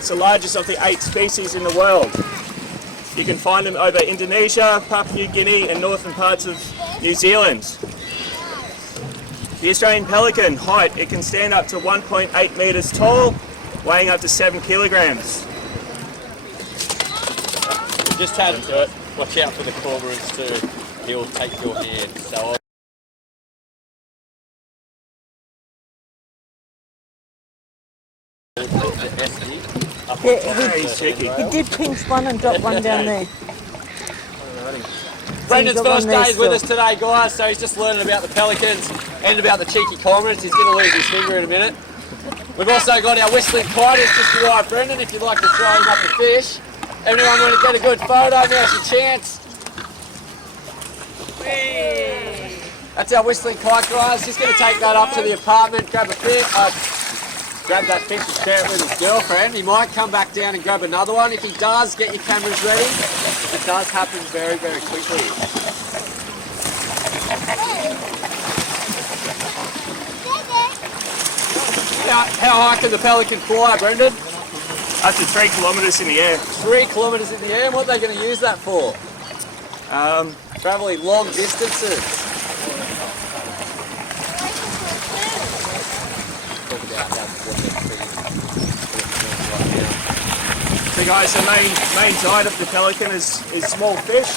It's the largest of the 8 species in the world. You can find them over Indonesia, Papua New Guinea and northern parts of New Zealand. The Australian pelican height, it can stand up to 1.8 metres tall, weighing up to 7 kilograms. Just add to it, watch out for the cormorants too. He'll take your hand. So he did pinch one and drop one down there. Brendan's first day with us today, guys, so he's just learning about the pelicans and about the cheeky cormorants. He's going to lose his finger in a minute. We've also got our whistling kite. It's just arrived, Brendan, if you'd like to throw him up the fish. Everyone want to get a good photo? Now's your chance. That's our whistling kite, guys. He's going to take that up to the apartment, grab a fish, grab that fish and share it with his girlfriend. He might come back down and grab another one. If he does, get your cameras ready. It does happen very, very quickly. How high can the pelican fly, Brendan? Up to 3 kilometres in the air. 3 kilometres in the air? And what are they going to use that for? Travelling long distances. So guys, the main diet of the pelican is small fish.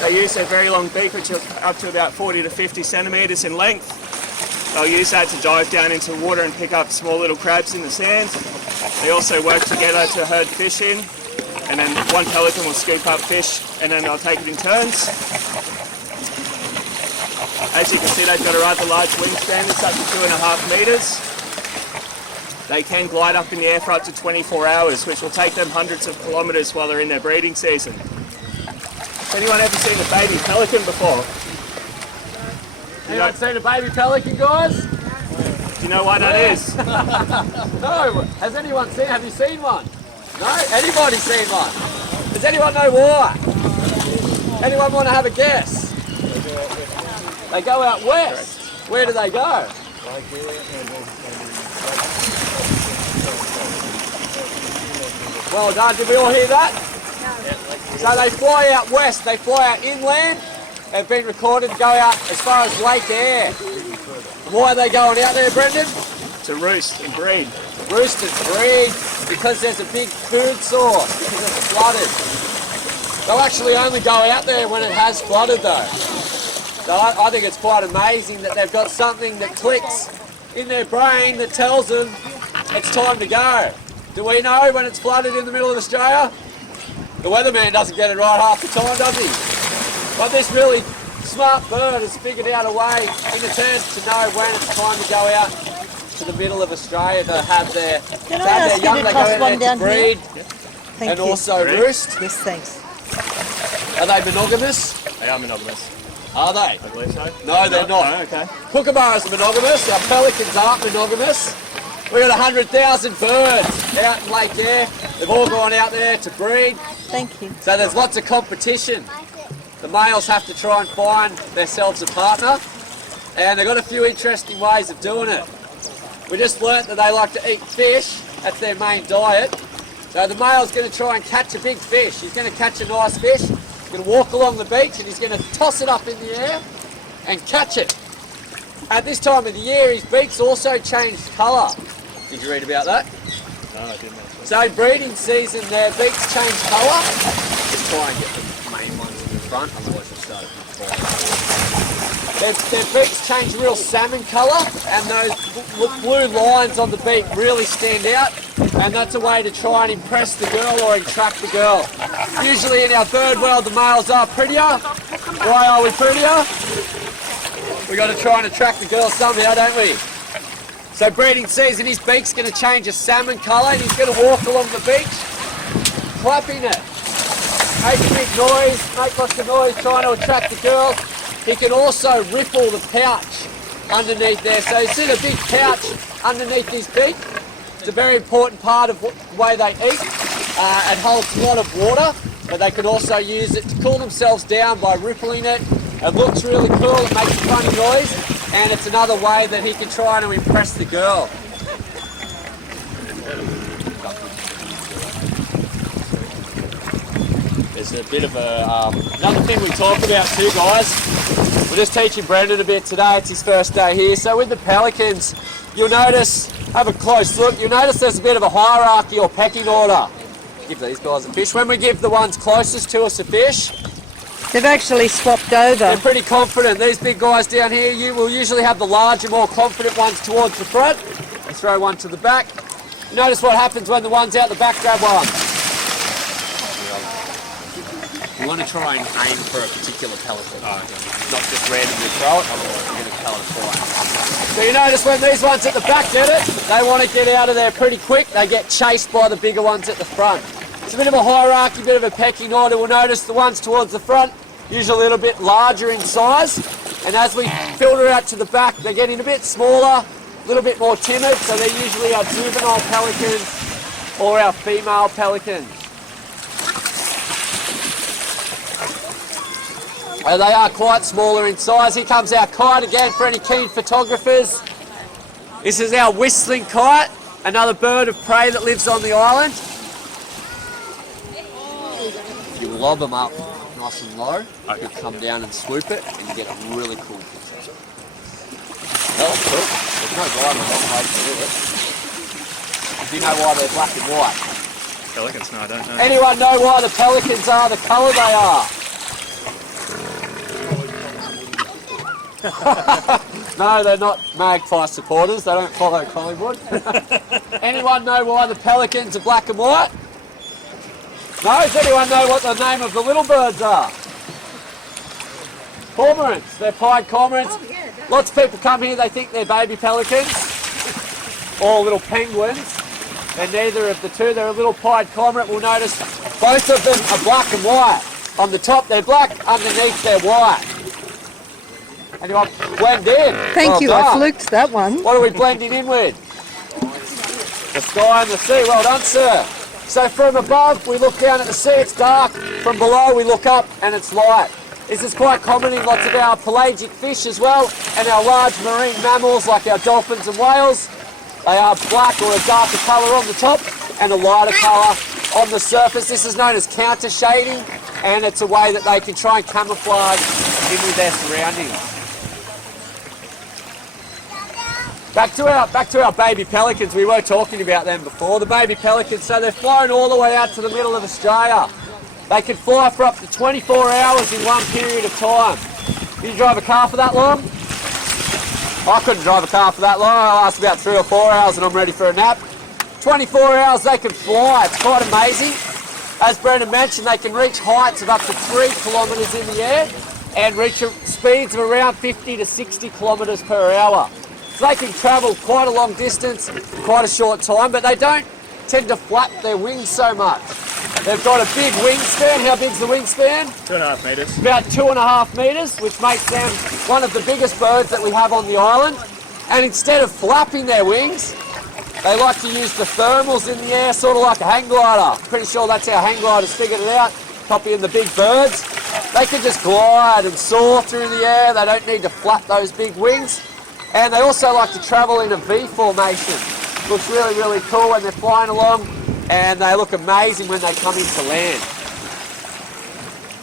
They use their very long beak, which is up to about 40 to 50 centimetres in length. They'll use that to dive down into water and pick up small little crabs in the sand. They also work together to herd fish in, and then one pelican will scoop up fish and then they'll take it in turns. As you can see, they've got a rather large wingspan, it's up to 2.5 metres. They can glide up in the air for up to 24 hours, which will take them hundreds of kilometres while they're in their breeding season. Has anyone ever seen a baby pelican before? Anyone seen a baby pelican, guys? Do you know what that is? No. Has anyone seen? Have you seen one? No? Anybody seen one? Does anyone know why? Anyone want to have a guess? They go out west. Where do they go? Well done. Did we all hear that? So they fly out west. They fly out inland. They've been recorded to go out as far as Lake Eyre. Why are they going out there, Brendan? To roost and breed. Roost and breed because there's a big food source, because it's flooded. They'll actually only go out there when it has flooded though. So I think it's quite amazing that they've got something that clicks in their brain that tells them it's time to go. Do we know when it's flooded in the middle of Australia? The weatherman doesn't get it right half the time, does he? But this really smart bird has figured out a way in its head to know when it's time to go out to the middle of Australia to have their young. They go out there to breed and also roost. Yes, thanks. Are they monogamous? They are monogamous. Are they? I believe so. No, they're not. Oh, okay. Kookaburras are monogamous. Our pelicans aren't monogamous. We've got 100,000 birds out in Lake Eyre. They've all gone out there to breed. Thank you. So there's lots of competition. The males have to try and find themselves a partner, and they've got a few interesting ways of doing it. We just learnt that they like to eat fish. That's their main diet. So the male's going to try and catch a big fish. He's going to catch a nice fish. He's going to walk along the beach and he's going to toss it up in the air and catch it. At this time of the year, his beak's also changed colour. Did you read about that? No, I didn't. So breeding season, their beaks change colour. Just try and get the main ones in the front, otherwise we'll start at their beaks change real salmon colour, and those blue lines on the beak really stand out, and that's a way to try and impress the girl or entrap the girl. Usually in our bird world, the males are prettier. Why are we prettier? We've got to try and attract the girl somehow, don't we? So breeding season, his beak's going to change a salmon colour and he's going to walk along the beach, clapping it. Make a big noise, make lots of noise, trying to attract the girl. He can also ripple the pouch underneath there. So you see the big pouch underneath his beak? It's a very important part of the way they eat. It holds a lot of water, but they can also use it to cool themselves down by rippling it. It looks really cool, it makes a funny noise, and it's another way that he can try to impress the girl. There's a bit of another thing we talk about too, guys. We're just teaching Brendan a bit today. It's his first day here. So with the pelicans, you'll notice, have a close look, you'll notice there's a bit of a hierarchy or pecking order. Give these guys a fish. When we give the ones closest to us a fish, They've actually swapped over. they're pretty confident. These big guys down here, you will usually have the larger, more confident ones towards the front. You throw one to the back. Notice what happens when the ones out the back grab one. You want to try and aim for a particular pelican. Not just randomly throw it, otherwise you're going to tell it twice. So you notice when these ones at the back get it, they want to get out of there pretty quick. They get chased by the bigger ones at the front. It's a bit of a hierarchy, a bit of a pecking order. We'll notice the ones towards the front, usually a little bit larger in size. And as we filter out to the back, they're getting a bit smaller, a little bit more timid. So they're usually our juvenile pelicans or our female pelicans. They are quite smaller in size. Here comes our kite again for any keen photographers. This is our whistling kite, another bird of prey that lives on the island. You lob them up nice and low, you come down and swoop it, and you get a really cool picture. That's cool. There's no right or wrong way to do it. Do you know why they're black and white? Pelicans, no, I don't know. Anyone know why the pelicans are the colour they are? No, they're not Magpie supporters. They don't follow Collingwood. Anyone know why the pelicans are black and white? No? Does anyone know what the name of the little birds are? Cormorants. They're pied cormorants. Lots of people come here, they think they're baby pelicans or little penguins. And neither of the two. They're a little pied cormorant. We'll notice both of them are black and white. On the top they're black, underneath they're white. Anyone blend in? Thank you, done. I fluked that one. What are we blending in with? The sky and the sea. Well done, sir. So from above, we look down at the sea, it's dark. From below, we look up and it's light. This is quite common in lots of our pelagic fish as well, and our large marine mammals like our dolphins and whales. They are black or a darker colour on the top and a lighter colour on the surface. This is known as counter shading, and it's a way that they can try and camouflage in with their surroundings. Back to our baby pelicans. We were talking about them before. The baby pelicans, so they've flown all the way out to the middle of Australia. They can fly for up to 24 hours in one period of time. Can you drive a car for that long? I couldn't drive a car for that long. I last about 3 or 4 hours and I'm ready for a nap. 24 hours they can fly. It's quite amazing. As Brendan mentioned, they can reach heights of up to 3 kilometres in the air and reach speeds of around 50 to 60 kilometres per hour. So they can travel quite a long distance, quite a short time, but they don't tend to flap their wings so much. They've got a big wingspan. How big's the wingspan? 2.5 metres. About 2.5 metres, which makes them one of the biggest birds that we have on the island. And instead of flapping their wings, they like to use the thermals in the air, sort of like a hang glider. Pretty sure that's how hang gliders figured it out, copying the big birds. They can just glide and soar through the air. They don't need to flap those big wings. And they also like to travel in a V formation. Looks really, really cool when they're flying along, and they look amazing when they come into land.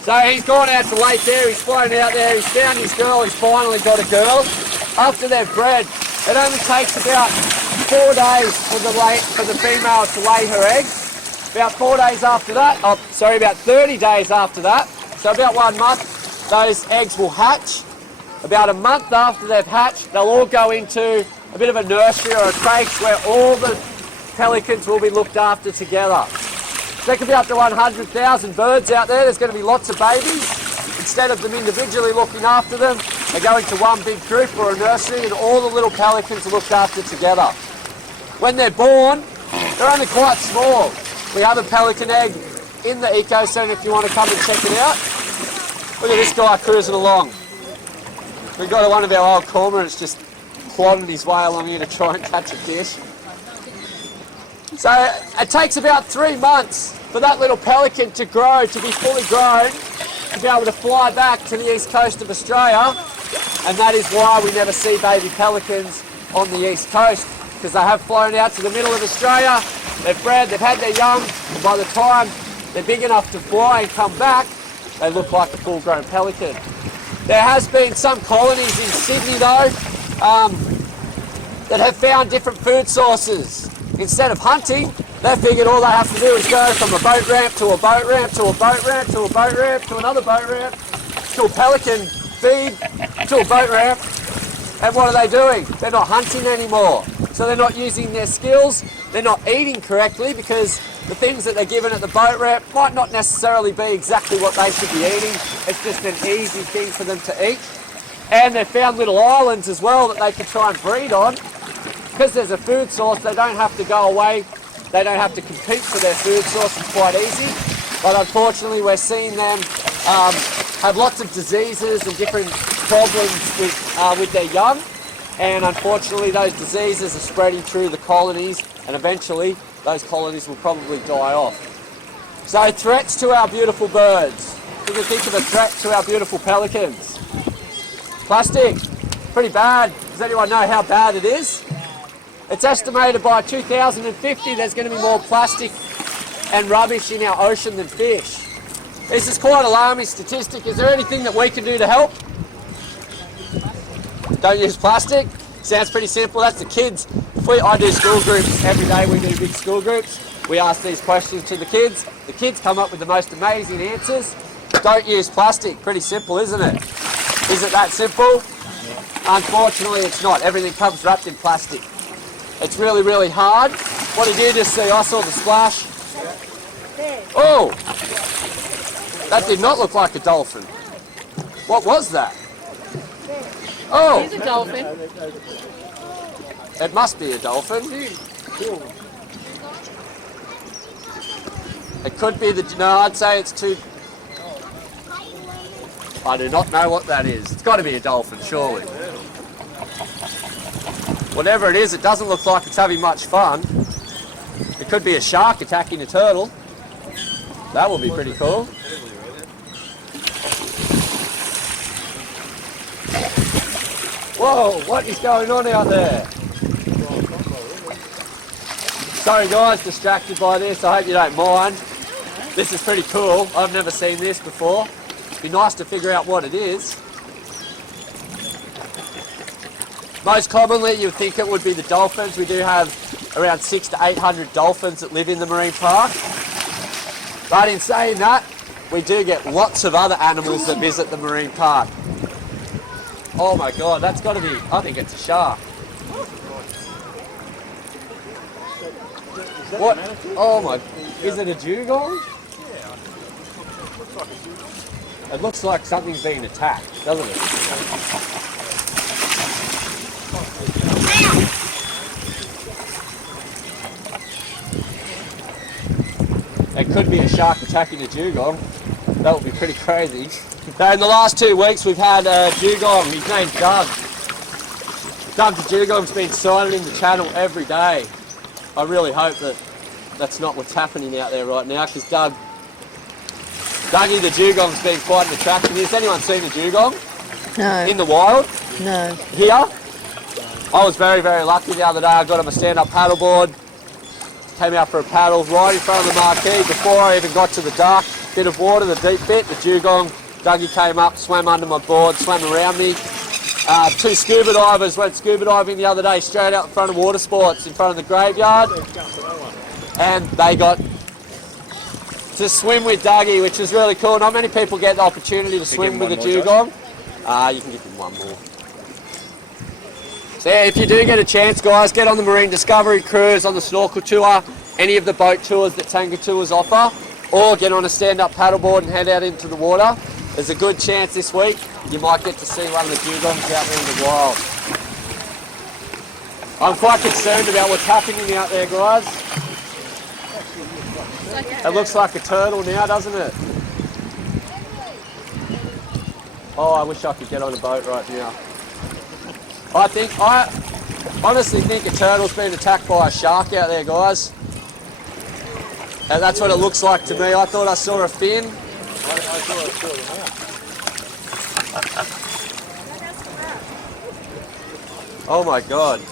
So he's gone out to lake there, he's flown out there, he's found his girl, he's finally got a girl. After they've bred, it only takes about 4 days for the female to lay her eggs. About 4 days after that, about 30 days after that, so about 1 month, those eggs will hatch. About a month after they've hatched, they'll all go into a bit of a nursery or a crèche where all the pelicans will be looked after together. There could be up to 100,000 birds out there. There's going to be lots of babies. Instead of them individually looking after them, they go into one big group or a nursery and all the little pelicans are looked after together. When they're born, they're only quite small. We have a pelican egg in the eco centre if you want to come and check it out. Look at this guy cruising along. We've got one of our old cormorants just plodding his way along here to try and catch a fish. So it takes about 3 months for that little pelican to grow, to be fully grown, to be able to fly back to the east coast of Australia. And that is why we never see baby pelicans on the east coast, because they have flown out to the middle of Australia, they've bred, they've had their young, and by the time they're big enough to fly and come back, they look like a full-grown pelican. There has been some colonies in Sydney though that have found different food sources. Instead of hunting, they figured all they have to do is go from a boat ramp to a boat ramp to a boat ramp to a boat ramp to another boat ramp to a pelican feed to a boat ramp. And what are they doing? They're not hunting anymore. So they're not using their skills, they're not eating correctly because the things that they're given at the boat ramp might not necessarily be exactly what they should be eating. It's just an easy thing for them to eat. And they've found little islands as well that they can try and breed on. Because there's a food source, they don't have to go away, they don't have to compete for their food source, it's quite easy. But unfortunately we're seeing them have lots of diseases and different problems with their young. And unfortunately those diseases are spreading through the colonies and eventually those colonies will probably die off. So threats to our beautiful birds. You can think of a threat to our beautiful pelicans. Plastic, pretty bad. Does anyone know how bad it is? It's estimated by 2050 there's going to be more plastic and rubbish in our ocean than fish. This is quite an alarming statistic. Is there anything that we can do to help? Don't use plastic. Sounds pretty simple. That's the kids. I do school groups every day. We do big school groups. We ask these questions to the kids. The kids come up with the most amazing answers. Don't use plastic. Pretty simple, isn't it? Is it that simple? Unfortunately, it's not. Everything comes wrapped in plastic. It's really, really hard. What did you just see? I saw the splash. Oh! That did not look like a dolphin. What was that? Oh! He's a dolphin. It must be a dolphin. It could be the... No, I'd say it's too... I do not know what that is. It's got to be a dolphin, surely. Whatever it is, it doesn't look like it's having much fun. It could be a shark attacking a turtle. That would be pretty cool. Whoa, what is going on out there? Sorry guys, distracted by this, I hope you don't mind. This is pretty cool, I've never seen this before. It'd be nice to figure out what it is. Most commonly you'd think it would be the dolphins. We do have around 600 to 800 dolphins that live in the marine park. But in saying that, we do get lots of other animals that visit the marine park. Oh my god, that's got to be, I think it's a shark. What? Oh my, is it a dugong? It looks like something's being attacked, doesn't it? It could be a shark attacking a dugong. That would be pretty crazy. Now in the last 2 weeks we've had a dugong, his name's Doug. Doug the dugong's been sighted in the channel every day. I really hope that that's not what's happening out there right now, because Dougie the dugong's been quite an attraction. Has anyone seen a dugong? No. In the wild? No. Here? I was very, very lucky the other day. I got him a stand-up paddleboard, came out for a paddle right in front of the marquee. Before I even got to the dark bit of water, the deep bit, the dugong, Dougie came up, swam under my board, swam around me. 2 scuba divers went scuba diving the other day straight out in front of water sports in front of the graveyard, and they got to swim with Dougie, which is really cool. Not many people get the opportunity to swim with a dugong. You can give him one more. So yeah, if you do get a chance guys, get on the Marine Discovery Cruise, on the snorkel tour, any of the boat tours that Tanga Tours offer, or get on a stand-up paddleboard and head out into the water. There's a good chance this week you might get to see one of the dugongs out there in the wild. I'm quite concerned about what's happening out there, guys. It looks like a turtle now, doesn't it? Oh, I wish I could get on a boat right now. I honestly think a turtle's been attacked by a shark out there, guys. And that's what it looks like to me. I thought I saw a fin. Oh my god.